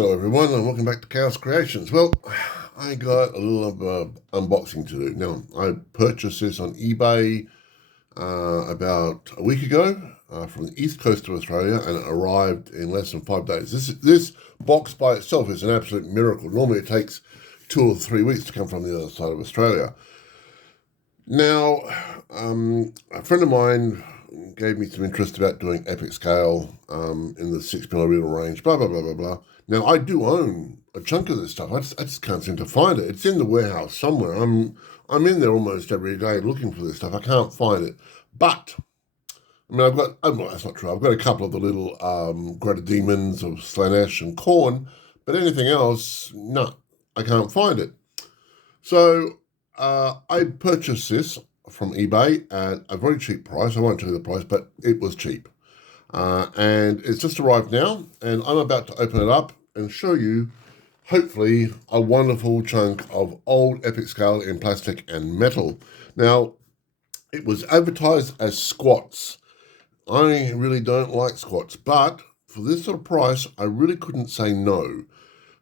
Hello everyone and welcome back to Chaos Creations. Well, I got a little unboxing to do. Now, I purchased this on eBay about a week ago from the east coast of Australia, and it arrived in less than 5 days. This box by itself is an absolute miracle. Normally it takes 2 or 3 weeks to come from the other side of Australia. Now, a friend of mine gave me some interest about doing epic scale in the 6mm range, blah, blah, blah, blah, blah. Now, I do own a chunk of this stuff. I just can't seem to find it. It's in the warehouse somewhere. I'm in there almost every day looking for this stuff. I can't find it. But, I mean, that's not true. I've got a couple of the little Greater Demons of Slanesh and Khorne, but anything else, no, I can't find it. So, I purchased this from eBay at a very cheap price. I won't tell you the price, but it was cheap. And it's just arrived now, and I'm about to open it up and show you, hopefully, a wonderful chunk of old epic scale in plastic and metal. Now, it was advertised as squats. I really don't like squats, but for this sort of price, I really couldn't say no.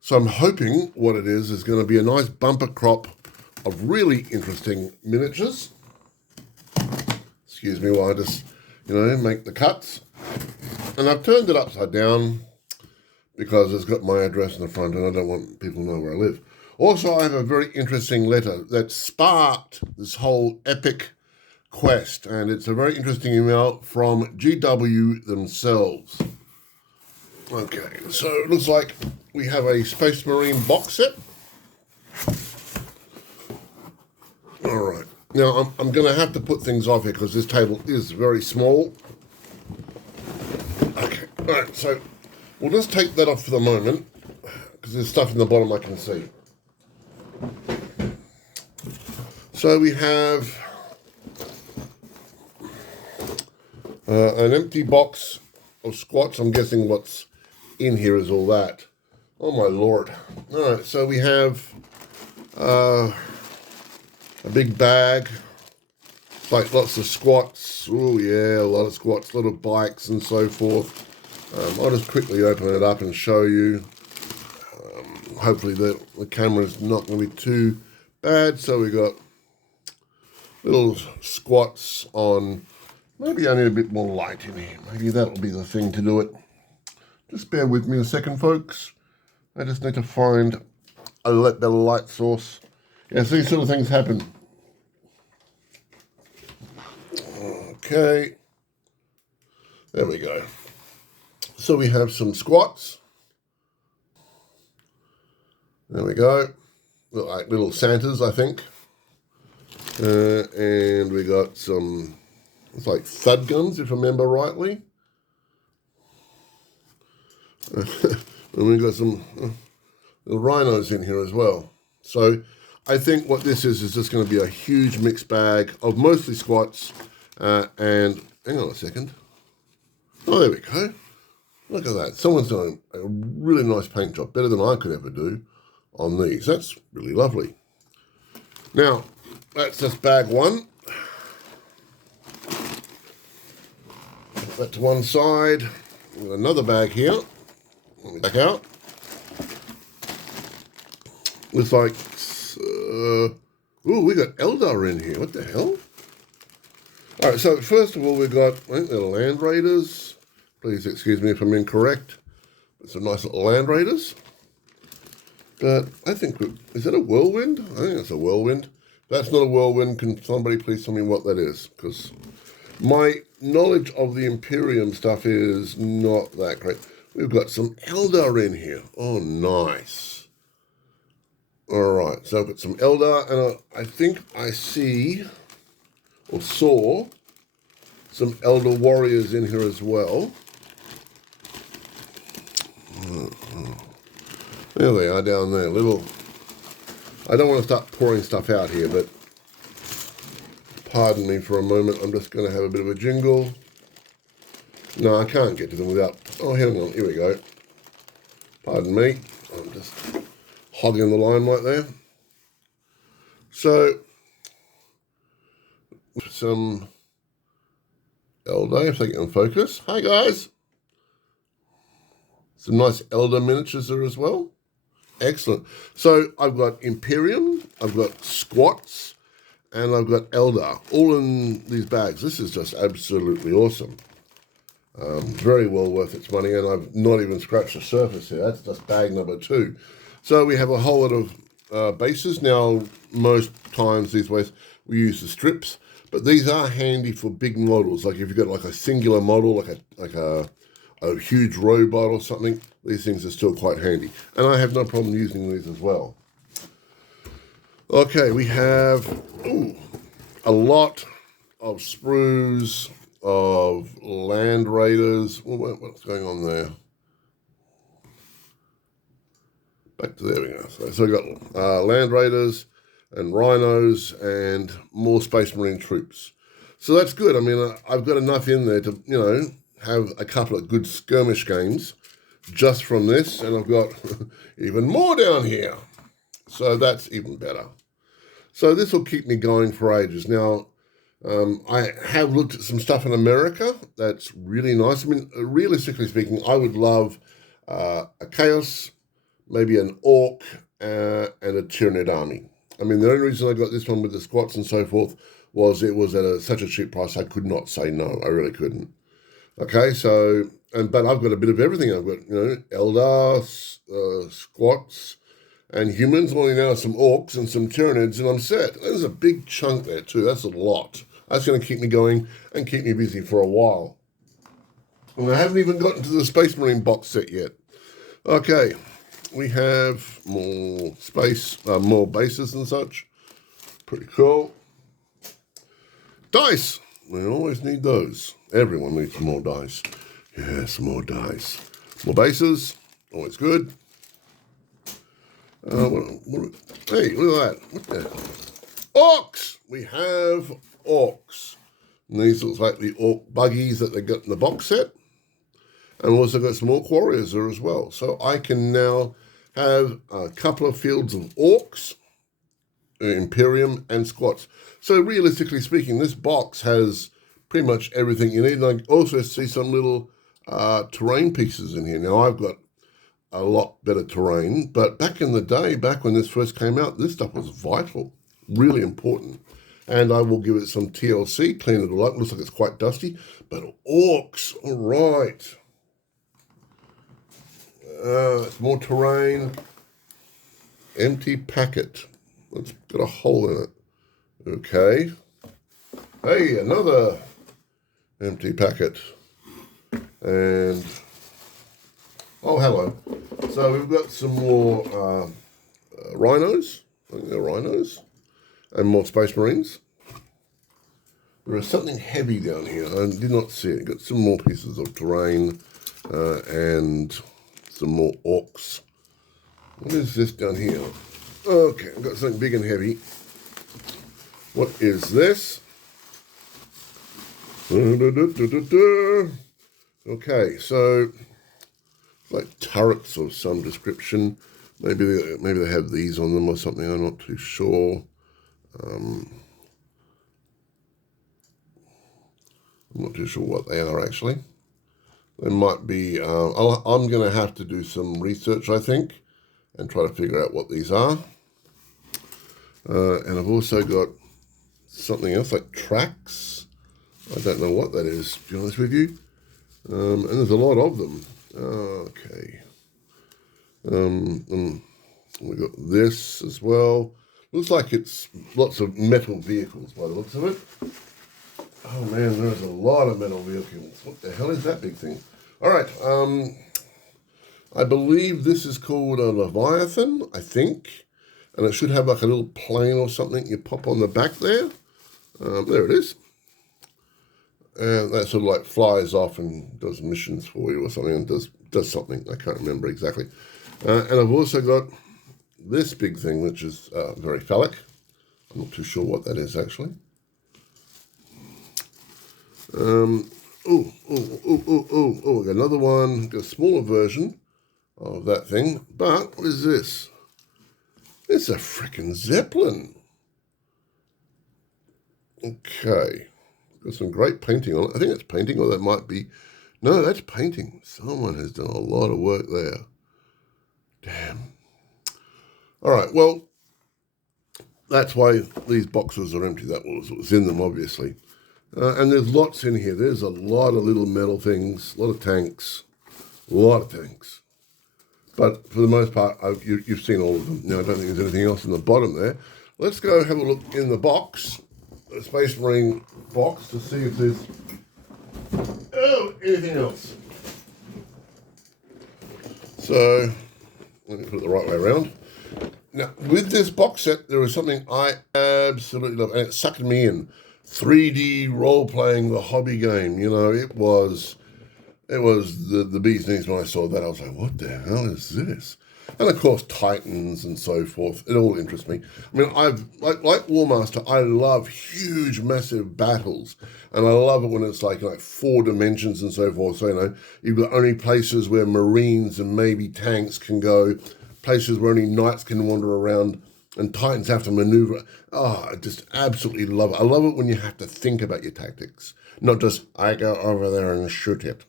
So I'm hoping what it is going to be a nice bumper crop of really interesting miniatures. Excuse me while I just, make the cuts. And I've turned it upside down because it's got my address in the front and I don't want people to know where I live. Also, I have a very interesting letter that sparked this whole epic quest, and it's a very interesting email from GW themselves. Okay, so it looks like we have a Space Marine box set. All right. Now, I'm going to have to put things off here because this table is very small. Okay, all right, so we'll just take that off for the moment because there's stuff in the bottom I can see. So we have an empty box of squats. I'm guessing what's in here is all that. Oh, my Lord. All right, so we have a big bag, like lots of squats. Oh yeah, a lot of squats, a lot of bikes and so forth. I'll just quickly open it up and show you. Hopefully the camera's not going to be too bad. So we got little squats on. Maybe I need a bit more light in here. Maybe that'll be the thing to do it. Just bear with me a second, folks. I just need to find a better light source. Yes, these sort of things happen. Okay, there we go. So we have some squats. There we go. Look like little Santas, I think. And we got some, it's like thud guns, if I remember rightly. And we got some little rhinos in here as well. So I think what this is just going to be a huge mixed bag of mostly squats. And hang on a second. Oh, there we go. Look at that. Someone's done a really nice paint job, better than I could ever do on these. That's really lovely. Now, that's just bag one. Put that to one side. We've got another bag here. Let me back out. Looks like, we got Eldar in here. What the hell? All right, so first of all, we've got, I think they're Land Raiders. Please excuse me if I'm incorrect. But some nice little Land Raiders. But I think, is that a whirlwind? I think that's a whirlwind. If that's not a whirlwind, can somebody please tell me what that is? Because my knowledge of the Imperium stuff is not that great. We've got some Eldar in here. Oh, nice. All right, so I've got some Eldar, and I think I see, or saw, some Elder Warriors in here as well. There they are down there. I don't want to start pouring stuff out here, but pardon me for a moment. I'm just going to have a bit of a jingle. No, I can't get to them without, oh, hang on, here we go. Pardon me. I'm just hogging the limelight there. So, some Eldar, if they get in focus. Hi, guys. Some nice Elder miniatures there as well. Excellent. So I've got Imperium, I've got Squats, and I've got Elder, all in these bags. This is just absolutely awesome. Very well worth its money, and I've not even scratched the surface here. That's just bag number 2. So we have a whole lot of bases. Now, most times these ways we use the strips, but these are handy for big models. Like if you've got like a singular model, like a huge robot or something, these things are still quite handy. And I have no problem using these as well. Okay, we have a lot of sprues of Land Raiders. What's going on there? Back to there we go. So we got Land Raiders and Rhinos and more Space Marine troops. So that's good. I mean, I've got enough in there to, you know, have a couple of good skirmish games just from this, and I've got even more down here. So that's even better. So this will keep me going for ages. Now, I have looked at some stuff in America that's really nice. I mean, realistically speaking, I would love a Chaos, maybe an Orc, and a Tyranid army. I mean, the only reason I got this one with the squats and so forth was it was at such a cheap price, I could not say no. I really couldn't. Okay, so, but I've got a bit of everything. I've got, you know, Eldar, squats, and humans. Only now some Orcs and some Tyranids, and I'm set. There's a big chunk there too. That's a lot. That's going to keep me going and keep me busy for a while. And I haven't even gotten to the Space Marine box set yet. Okay, we have more space, more bases and such. Pretty cool. Dice. We always need those. Everyone needs more dice. Yes, more dice. More bases. Always good. Hey, look at that. What the? Orcs! We have Orcs. And these look like the Orc buggies that they got in the box set. And we've also got some Orc warriors there as well. So I can now have a couple of fields of Orcs, Imperium, and Squats. So realistically speaking, this box has pretty much everything you need. And I also see some little terrain pieces in here. Now, I've got a lot better terrain, but back in the day, back when this first came out, this stuff was vital, really important. And I will give it some TLC, clean it all up. Looks like it's quite dusty, but Orcs, all right. It's more terrain. Empty packet. It's got a hole in it. Okay. Hey, another empty packet. And, oh, hello. So we've got some more rhinos. I think they're rhinos. And more Space Marines. There is something heavy down here. I did not see it. Got some more pieces of terrain and some more Orcs. What is this down here? Okay, I've got something big and heavy. What is this? Okay, so like turrets of some description. Maybe they have these on them or something. I'm not too sure. I'm not too sure what they are actually. They might be. I'm going to have to do some research, I think, and try to figure out what these are. And I've also got something else like tracks. I don't know what that is, to be honest with you. And there's a lot of them. Okay. We've got this as well. Looks like it's lots of metal vehicles by the looks of it. Oh man, there's a lot of metal vehicles. What the hell is that big thing? All right. I believe this is called a Leviathan, I think. And it should have like a little plane or something you pop on the back there. There it is. And that sort of like flies off and does missions for you or something, and does something. I can't remember exactly. And I've also got this big thing, which is very phallic. I'm not too sure what that is actually. Got another one, got a smaller version of that thing. But what is this? It's a frickin' Zeppelin. Okay. Got some great painting on it. I think it's painting, or that might be No, that's painting. Someone has done a lot of work there. Damn. All right, well, that's why these boxes are empty. That was what was in them, obviously. And there's lots in here. There's a lot of little metal things, a lot of tanks, a lot of tanks. But for the most part, you've seen all of them. Now, I don't think there's anything else in the bottom there. Let's go have a look in the box, the Space Marine box, to see if there's anything else. So, let me put it the right way around. Now, with this box set, there was something I absolutely love, and it sucked me in. 3D role-playing, the hobby game. You know, it was the bee's knees when I saw that. I was like, what the hell is this? And of course, Titans and so forth. It all interests me. I mean, like War Master, I love huge, massive battles, and I love it when it's like 4 dimensions and so forth. So you've got only places where Marines and maybe tanks can go, places where only knights can wander around, and Titans have to maneuver. Oh, I just absolutely love it. I love it when you have to think about your tactics, not just I go over there and shoot it.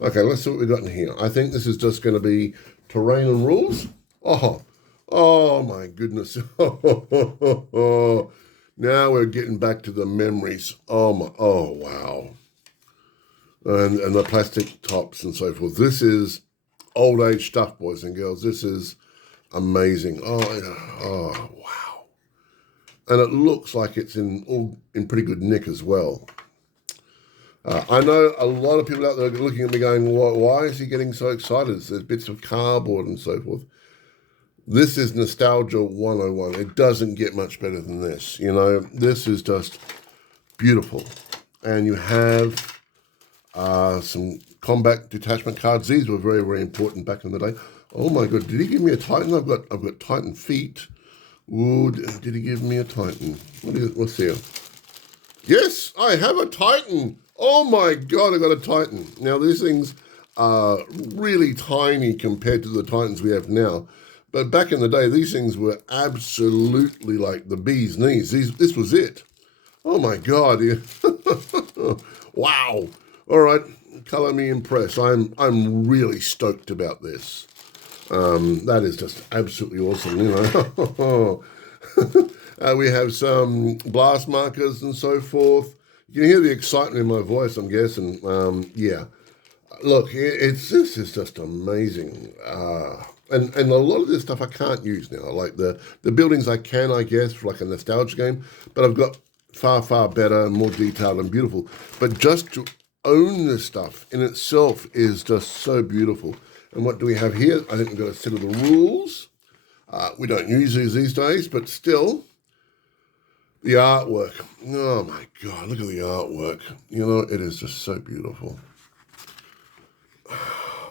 Okay, let's see what we've got in here. I think this is just going to be terrain and rules. Oh my goodness. Now we're getting back to the memories. Oh wow. And the plastic tops and so forth. This is old age stuff, boys and girls. This is amazing. Oh wow. And it looks like it's in pretty good nick as well. I know a lot of people out there are looking at me going, why is he getting so excited? There's bits of cardboard and so forth. This is Nostalgia 101. It doesn't get much better than this. You know, this is just beautiful. And you have some combat detachment cards. These were very, very important back in the day. Oh my God, did he give me a Titan? I've got Titan feet. Ooh, did he give me a Titan? What's here? Yes, I have a Titan. Oh my God, I got a Titan. Now, these things are really tiny compared to the Titans we have now. But back in the day, these things were absolutely like the bee's knees. This was it. Oh my God. Wow. All right, color me impressed. I'm really stoked about this. That is just absolutely awesome, you know. We have some blast markers and so forth. You can hear the excitement in my voice, I'm guessing. Yeah. Look, this is just amazing. And a lot of this stuff I can't use now. Like the buildings I can, I guess, for like a nostalgia game. But I've got far, far better and more detailed and beautiful. But just to own this stuff in itself is just so beautiful. And what do we have here? I think we've got a set of the rules. We don't use these days, but still... The artwork. Oh my God, look at the artwork. You know, it is just so beautiful.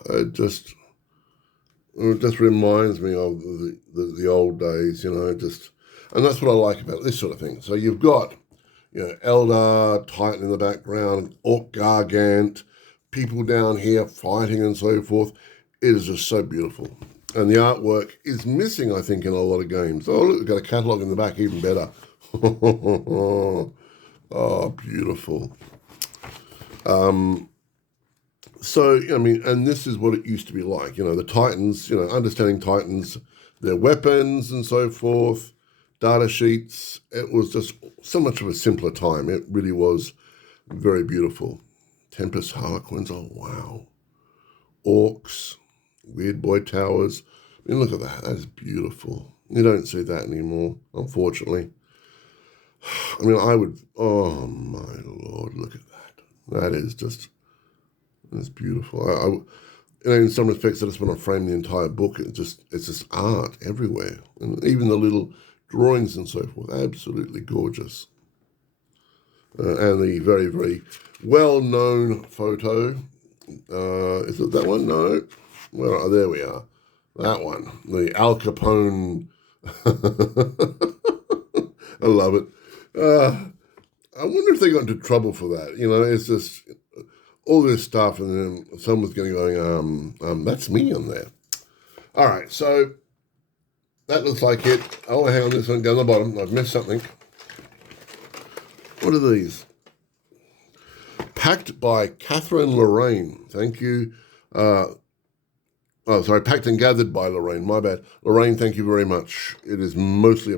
It just reminds me of the old days, you know, and that's what I like about this sort of thing. So you've got, you know, Eldar, Titan in the background, Orc Gargant, people down here fighting and so forth. It is just so beautiful. And the artwork is missing, I think, in a lot of games. Oh, look, we've got a catalogue in the back, even better. Oh, beautiful. So, I mean, and this is what it used to be like, you know, the Titans, you know, understanding Titans, their weapons and so forth, data sheets. It was just so much of a simpler time. It really was very beautiful. Tempest Harlequins, oh, wow. Orcs, Weird Boy Towers. I mean, look at that. That is beautiful. You don't see that anymore, unfortunately. I mean, oh my Lord, look at that. That is that's beautiful. You know, in some respects, I just want to frame the entire book. It's just art everywhere. And even the little drawings and so forth, absolutely gorgeous. And the very, very well-known photo. Is it that one? No. Well, there we are. That one. The Al Capone. I love it. I wonder if they got into trouble for that. You know, it's just all this stuff, and then someone's going, that's me on there. All right, so that looks like it. Oh, hang on, this one, go on the bottom. I've missed something. What are these? packed by Catherine Lorraine. Thank you. Packed and gathered by Lorraine. My bad. Lorraine, thank you very much. It is mostly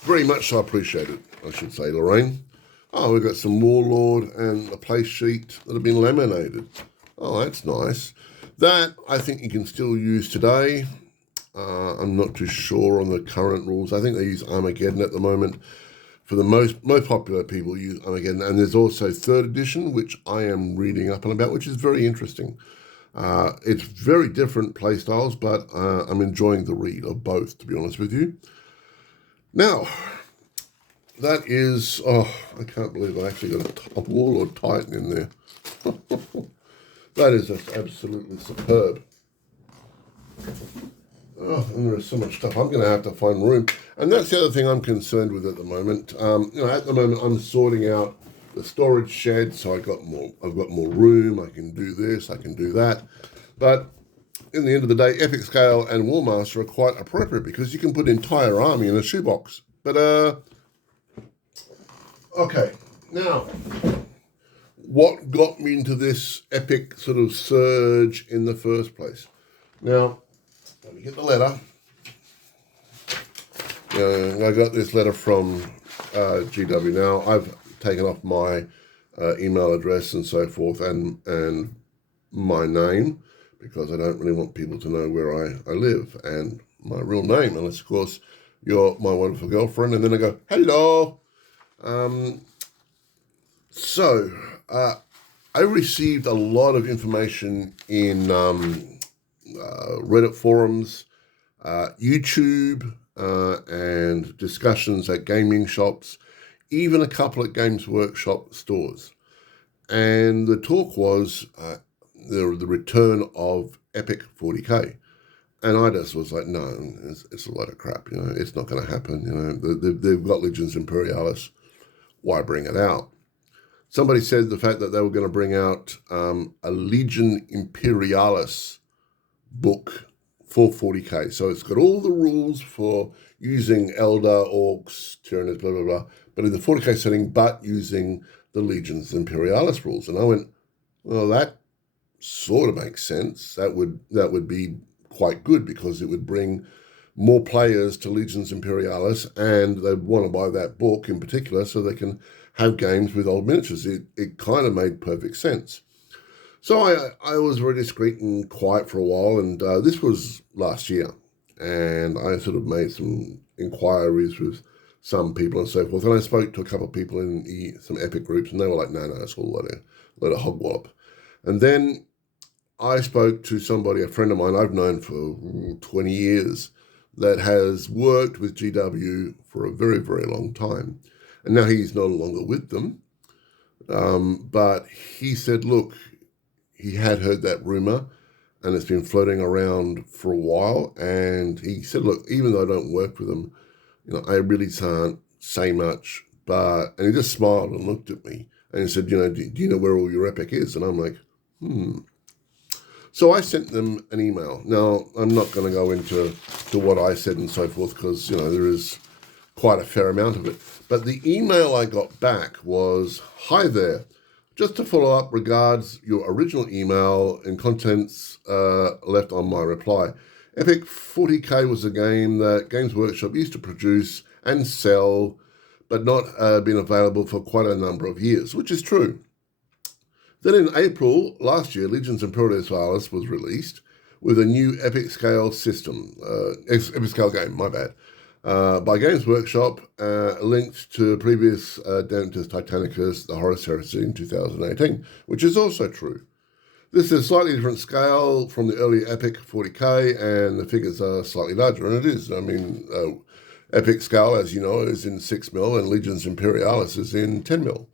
very much so appreciated, I should say, Lorraine. Oh, we've got some Warlord and a play sheet that have been laminated. Oh, that's nice. That, I think you can still use today. I'm not too sure on the current rules. I think they use Armageddon at the moment. For the most popular people use Armageddon. And there's also 3rd edition, which I am reading up on about, which is very interesting. It's very different play styles, but I'm enjoying the read of both, to be honest with you. Now, that is, I can't believe I actually got a Warlord Titan in there. That is just absolutely superb. Oh, and there is so much stuff. I'm going to have to find room. And that's the other thing I'm concerned with at the moment. At the moment, I'm sorting out the storage shed, so I've got more room. I can do this, I can do that. But in the end of the day, Epic Scale and Warmaster are quite appropriate because you can put an entire army in a shoebox. But, okay, now, what got me into this epic sort of surge in the first place? Now, let me get the letter. I got this letter from GW. Now, I've taken off my email address and so forth and my name because I don't really want people to know where I live and my real name, unless, of course, you're my wonderful girlfriend. And then I go, hello. I received a lot of information in Reddit forums, YouTube, and discussions at gaming shops, even a couple at Games Workshop stores. And the talk was the return of Epic 40k. And I just was like, no, it's a lot of crap, it's not going to happen. They've got Legions Imperialis. Why bring it out? Somebody said the fact that they were going to bring out a Legion Imperialis book for 40k. So it's got all the rules for using Elder, Orcs, Tyranids, blah, blah, blah, but in the 40k setting, but using the Legions Imperialis rules. And I went, well, that sort of makes sense. That would be quite good because it would bring more players to Legions Imperialis, and they want to buy that book in particular so they can have games with old miniatures. It kind of made perfect sense. So I was very discreet and quiet for a while, and this was last year, and I sort of made some inquiries with some people and so forth, and I spoke to a couple of people in some Epic groups, and they were like, no, it's all a lot of hogwallop. And then I spoke to somebody, a friend of mine I've known for 20 years, that has worked with GW for a very, very long time. And now he's no longer with them. But he said, look, he had heard that rumor and it's been floating around for a while. And he said, look, even though I don't work with them, I really can't say much. And he just smiled and looked at me and he said, do you know where all your Epic is? And I'm like, So I sent them an email. Now, I'm not going to go into what I said and so forth because, there is quite a fair amount of it. But the email I got back was, hi there. Just to follow up, regards your original email and contents left on my reply. Epic 40k was a game that Games Workshop used to produce and sell, but not been available for quite a number of years, which is true. Then in April last year, Legions Imperialis was released with a new Epic Scale system, Epic Scale game, my bad, by Games Workshop, linked to previous Dantus Titanicus, the Horus Heresy in 2018, which is also true. This is a slightly different scale from the earlier Epic 40k, and the figures are slightly larger, and it is. Epic Scale, as you know, is in 6mm, and Legions Imperialis is in 10mm.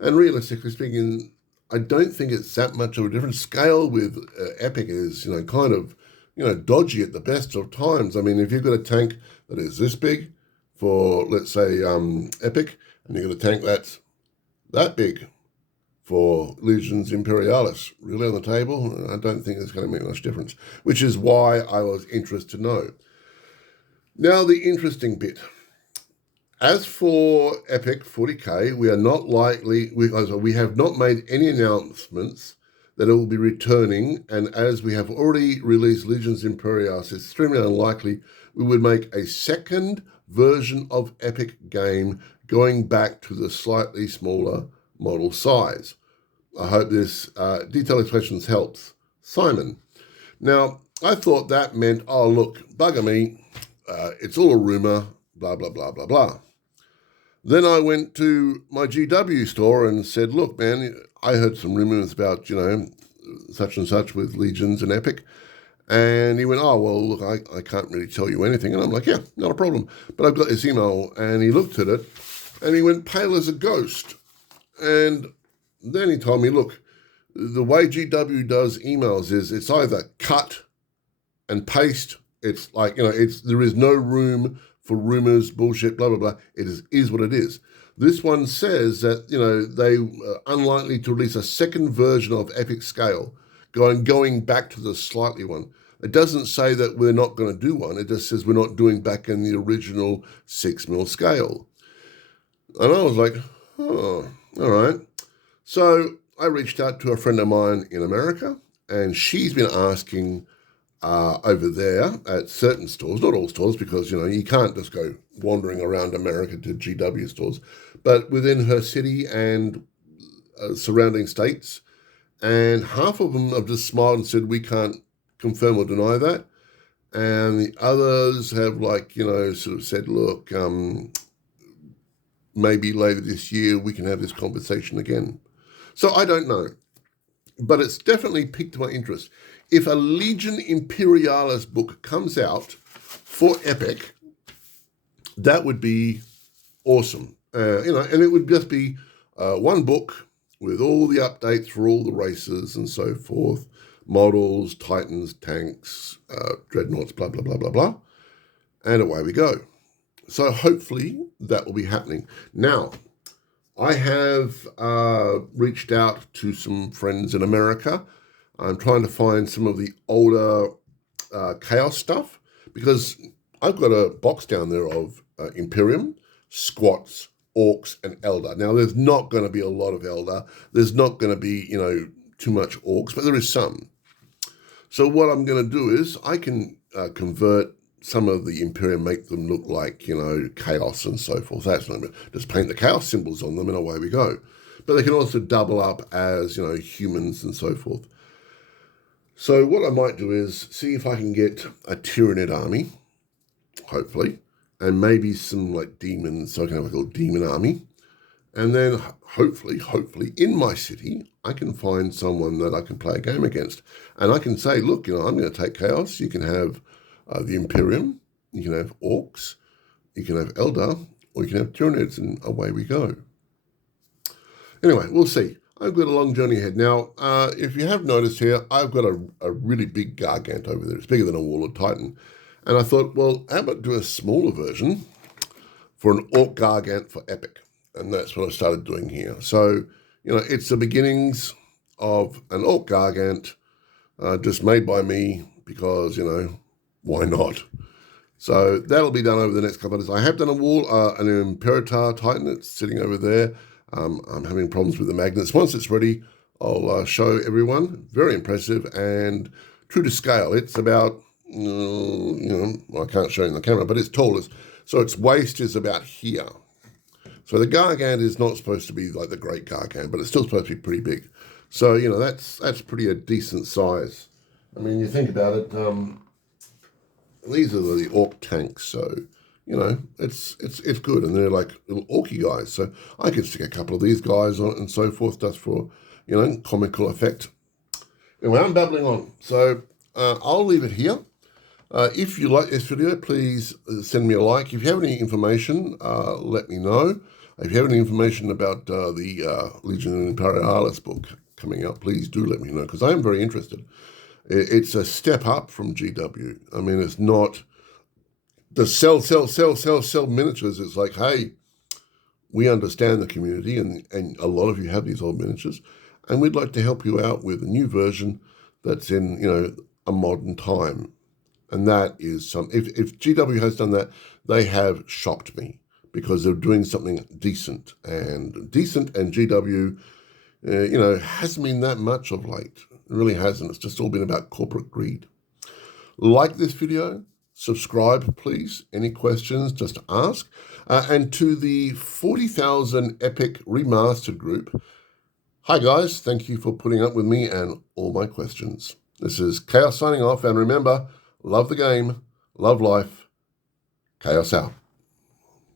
And realistically speaking, I don't think it's that much of a different scale with Epic is, kind of, dodgy at the best of times. I mean, if you've got a tank that is this big for, let's say, Epic, and you've got a tank that's that big for Legions Imperialis, really on the table, I don't think it's going to make much difference, which is why I was interested to know. Now, the interesting bit. As for Epic 40K, we are not likely, we have not made any announcements that it will be returning, and as we have already released Legions Imperialis, it's extremely unlikely we would make a second version of Epic game going back to the slightly smaller model size. I hope this detailed explanations helps. Simon. Now, I thought that meant, oh, look, bugger me, it's all a rumour, blah, blah, blah, blah, blah. Then I went to my GW store and said, look, man, I heard some rumours about, such and such with Legions and Epic. And he went, oh, well, look, I can't really tell you anything. And I'm like, yeah, not a problem. But I've got this email. And he looked at it and he went pale as a ghost. And then he told me, look, the way GW does emails is it's either cut and paste. It's like, there is no room for rumors, bullshit, blah, blah, blah. It is what it is. This one says that, they are unlikely to release a second version of Epic Scale, going back to the slightly one. It doesn't say that we're not going to do one. It just says we're not doing back in the original 6mm scale. And I was like, oh, all right. So I reached out to a friend of mine in America, and she's been asking over there at certain stores, not all stores, because, you can't just go wandering around America to GW stores, but within her city and surrounding states. And half of them have just smiled and said, we can't confirm or deny that. And the others have sort of said, look, maybe later this year we can have this conversation again. So I don't know, but it's definitely piqued my interest. If a Legion Imperialis book comes out for Epic, that would be awesome. And it would just be one book with all the updates for all the races and so forth, models, titans, tanks, dreadnoughts, blah, blah, blah, blah, blah. And away we go. So hopefully that will be happening. Now, I have reached out to some friends in America. I'm trying to find some of the older Chaos stuff, because I've got a box down there of Imperium, Squats, Orcs, and Eldar. Now, there's not going to be a lot of Eldar. There's not going to be, too much Orcs, but there is some. So what I'm going to do is I can convert some of the Imperium, make them look like, Chaos and so forth. That's not just paint the Chaos symbols on them and away we go. But they can also double up as, humans and so forth. So what I might do is see if I can get a Tyranid army, hopefully, and maybe some demons, so I can have a little demon army. And then hopefully, in my city, I can find someone that I can play a game against. And I can say, look, I'm going to take Chaos. You can have the Imperium, you can have Orcs, you can have Eldar, or you can have Tyranids, and away we go. Anyway, we'll see. I've got a long journey ahead. Now, if you have noticed here, I've got a really big Gargant over there. It's bigger than a Warlord Titan. And I thought, well, how about do a smaller version for an Orc Gargant for Epic? And that's what I started doing here. So, it's the beginnings of an Orc Gargant, just made by me because, why not? So that'll be done over the next couple of days. I have done an Imperator Titan. It's sitting over there. I'm having problems with the magnets. Once it's ready, I'll show everyone. Very impressive and true to scale. It's about, I can't show you in the camera, but it's tall. So its waist is about here. So the Gargant is not supposed to be like the Great Gargant, but it's still supposed to be pretty big. So, that's pretty a decent size. I mean, you think about it, these are the Orc tanks, so, it's good. And they're like little orky guys. So I could stick a couple of these guys on it and so forth, just for, comical effect. Anyway, I'm babbling on. So I'll leave it here. If you like this video, please send me a like. If you have any information, let me know. If you have any information about the Legion Imperialis book coming out, please do let me know, because I am very interested. It's a step up from GW. I mean, it's not the sell miniatures. It's like, hey, we understand the community, and a lot of you have these old miniatures, and we'd like to help you out with a new version that's in, a modern time. And that is if GW has done that, they have shocked me. because they're doing something decent. And decent and GW, hasn't been that much of late. It really hasn't. It's just all been about corporate greed. Like this video, subscribe, please. Any questions, just ask. And to the 40,000 Epic Remastered group, hi guys, thank you for putting up with me and all my questions. This is Chaos signing off, and remember, love the game, love life, Chaos out.